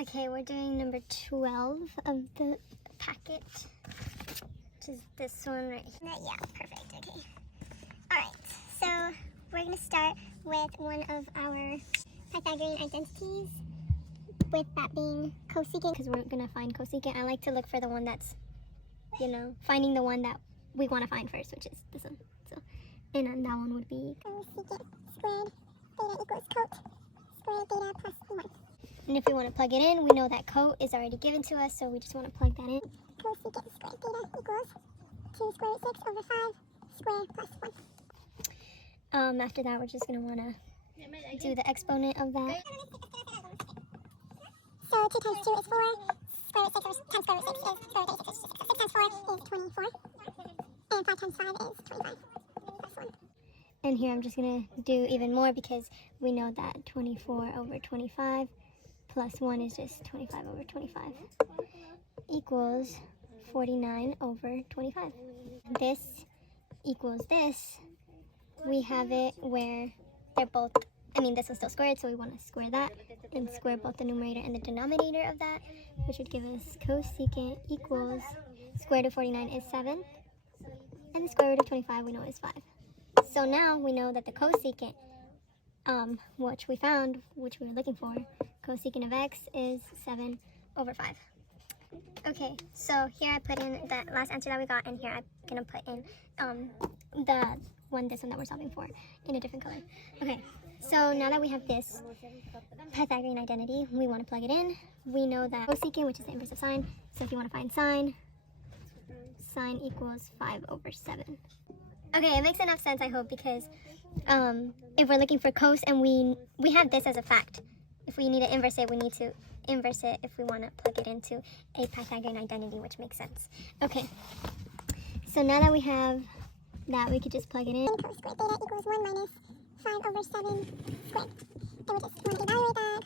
Okay, we're doing number 12 of the packet, which is this one right here. Yeah, perfect, okay. Alright, so we're going to start with one of our Pythagorean identities, with that being cosecant, because we're going to find cosecant. I like to look for the one that's, finding the one that we want to find first, which is this one. So, and then that one would be cosecant squared theta equals cot squared theta plus 1. And if we want to plug it in, we know that cot is already given to us, so we just want to plug that in. Cosecant squared theta equals 2 square root 6 over 5 square plus 1. After that, we're just going to want to do the exponent of that. So 2 times 2 is 4, square root 6 times square root 6 is square root 6 times 4 is 24, and 5 times 5 is 25 plus 1. And here I'm just going to do even more because we know that 24 over 25 plus 1 is just 25 over 25 equals 49 over 25. This equals this. We have it where they're both, this is still squared, so we want to square that and square both the numerator and the denominator of that, which would give us cosecant equals square root of 49 is 7, and the square root of 25 we know is 5. So now we know that the cosecant, which we found, which we were looking for, cosecant of x is 7 over 5. Okay, so here I put in the last answer that we got, and here I'm going to put in this one that we're solving for in a different color. Okay, so now that we have this Pythagorean identity, we want to plug it in. We know that cosecant, which is the inverse of sine, so if you want to find sine equals 5 over 7. Okay, it makes enough sense, I hope, because if we're looking for cos and we have this as a fact, if we need to inverse it, we need to inverse it if we want to plug it into a Pythagorean identity, which makes sense. Okay, so now that we have that, we could just plug it in. Cos squared theta equals 1 minus 5 over 7 squared. And we just want to evaluate that.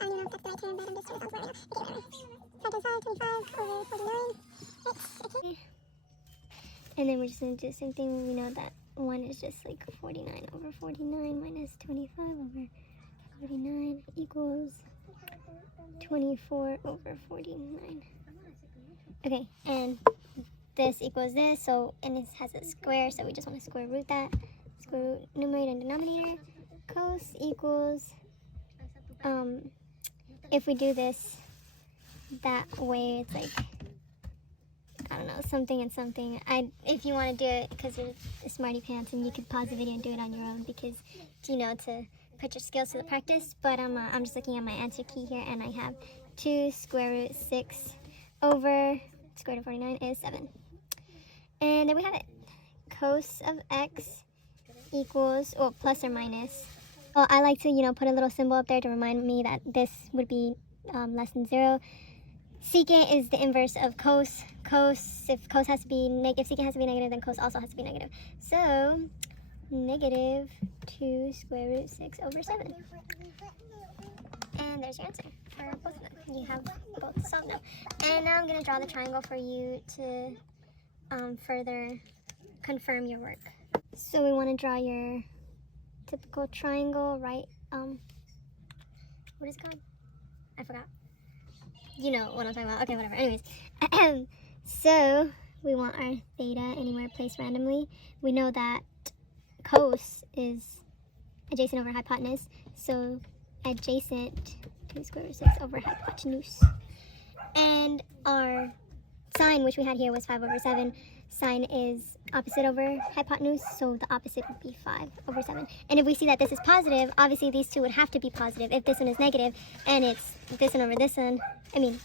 I don't know if that's the right term, but I'm just doing it right now. Okay, whatever. 5 times 5, 25 over 49. Right, okay. And then we're just going to do the same thing. We know that 1 is just like 49 over 49 minus 25 over 49 equals 24 over 49. Okay, and this equals this, so, and this has a square, so we just want to square root that. Square root numerator and denominator. Cos equals, if we do this that way, it's like, I don't know, something and something. If you want to do it because you're a smarty pants, and you could pause the video and do it on your own because, to put your skills to the practice. But I'm just looking at my answer key here, and I have 2 square root 6 over square root of 49 is 7. And there we have it. Cos of x equals, well, plus or minus. Well, I like to, put a little symbol up there to remind me that this would be less than 0. Secant is the inverse of cos. If secant has to be negative, then cos also has to be negative. So, negative 2 square root 6 over 7. And there's your answer for both of them. You have both solved now. And now I'm going to draw the triangle for you to further confirm your work. So we want to draw your typical triangle, right? What is it called? I forgot. You know what I'm talking about. Okay, whatever. Anyways. So we want our theta anywhere placed randomly. We know that cos is adjacent over hypotenuse. So adjacent 2 square root 6 over hypotenuse. And our sine, which we had here, was 5 over 7. Sine is opposite over hypotenuse, so the opposite would be 5 over 7. And if we see that this is positive, obviously these two would have to be positive. If this one is negative, and it's this one over this one, these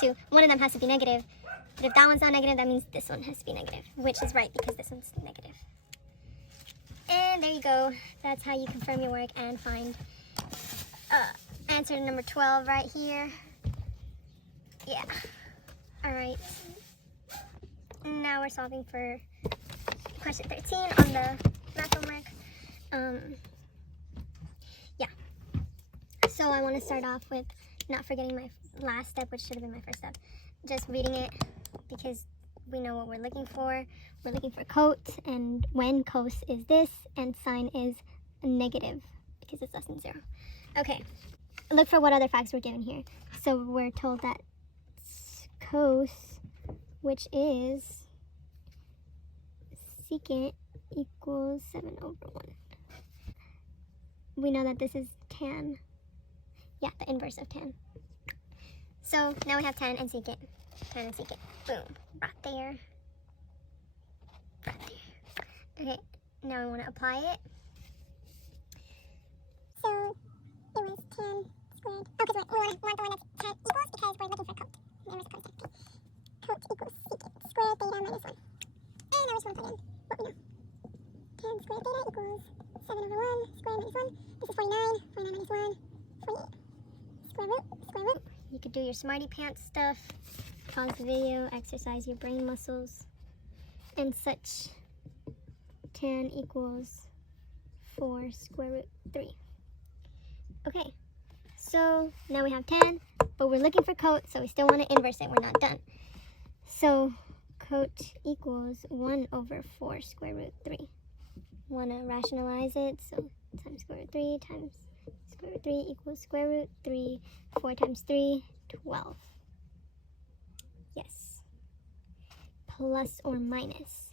two, one of them has to be negative. But if that one's not negative, that means this one has to be negative, which is right because this one's negative. And there you go. That's how you confirm your work and find answer to number 12 right here. Yeah. All right. Now we're solving for question 13 on the math homework. Yeah. So I want to start off with not forgetting my last step, which should have been my first step. Just reading it because we know what we're looking for. We're looking for cot, and when cos is this, and sine is negative because it's less than 0. Okay. Look for what other facts we're given here. So we're told that cos, which is secant, equals 7/1. We know that this is tan. Yeah, the inverse of tan. So now we have tan and secant. Tan and secant. Boom. Right there. Right there. Okay, now we want to apply it. So it was tan squared. Oh, because we want the one that's tan equals because we're looking for coat. The inverse of coat is tan. Coat equals secant squared theta minus 1. And now we just want to put in what we know. Tan squared theta equals 7/1 square minus 1. This is 49. 49 minus 1. 48. Square root. Square root. You could do your smarty pants stuff. Pause the video. Exercise your brain muscles. And such. Tan equals 4 square root 3. Okay. So now we have tan, but we're looking for coat, so we still want to inverse it. We're not done. So coat equals 1/4 square root 3. Want to rationalize it, so times square root 3 times square root 3 equals square root 3. 4 times 3, 12. Yes. Plus or minus.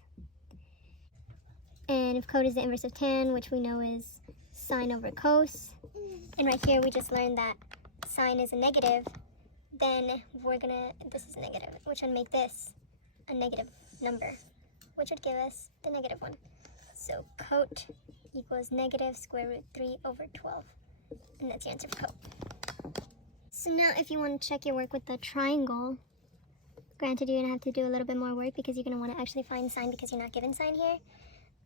And if coat is the inverse of tan, which we know is sine over cos, and right here we just learned that sine is a negative, then we're gonna, this is a negative, which would make this a negative number, which would give us the negative one. So coat equals negative square root 3/12. And that's your answer for coat. So now if you want to check your work with the triangle, granted you're going to have to do a little bit more work because you're going to want to actually find sine because you're not given sine here.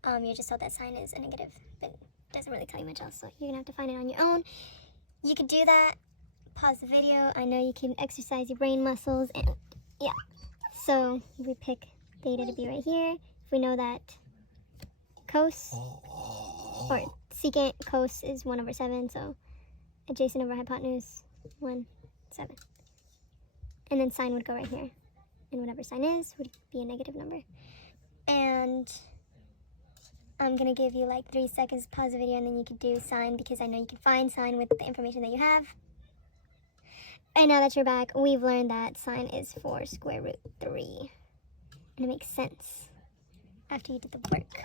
You're just told that sine is a negative, but it doesn't really tell you much else, so you're going to have to find it on your own. You could do that, pause the video. I know you can exercise your brain muscles, and yeah. So we pick theta to be right here. If we know that cos, or secant cos is 1/7, so adjacent over hypotenuse, 1/7. And then sine would go right here. And whatever sine is would be a negative number. And I'm going to give you like 3 seconds to pause the video and then you can do sine because I know you can find sine with the information that you have. And now that you're back, we've learned that sine is 4 square root 3. And it makes sense after you did the work.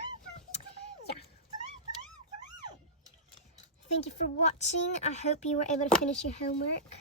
Yeah. Thank you for watching. I hope you were able to finish your homework.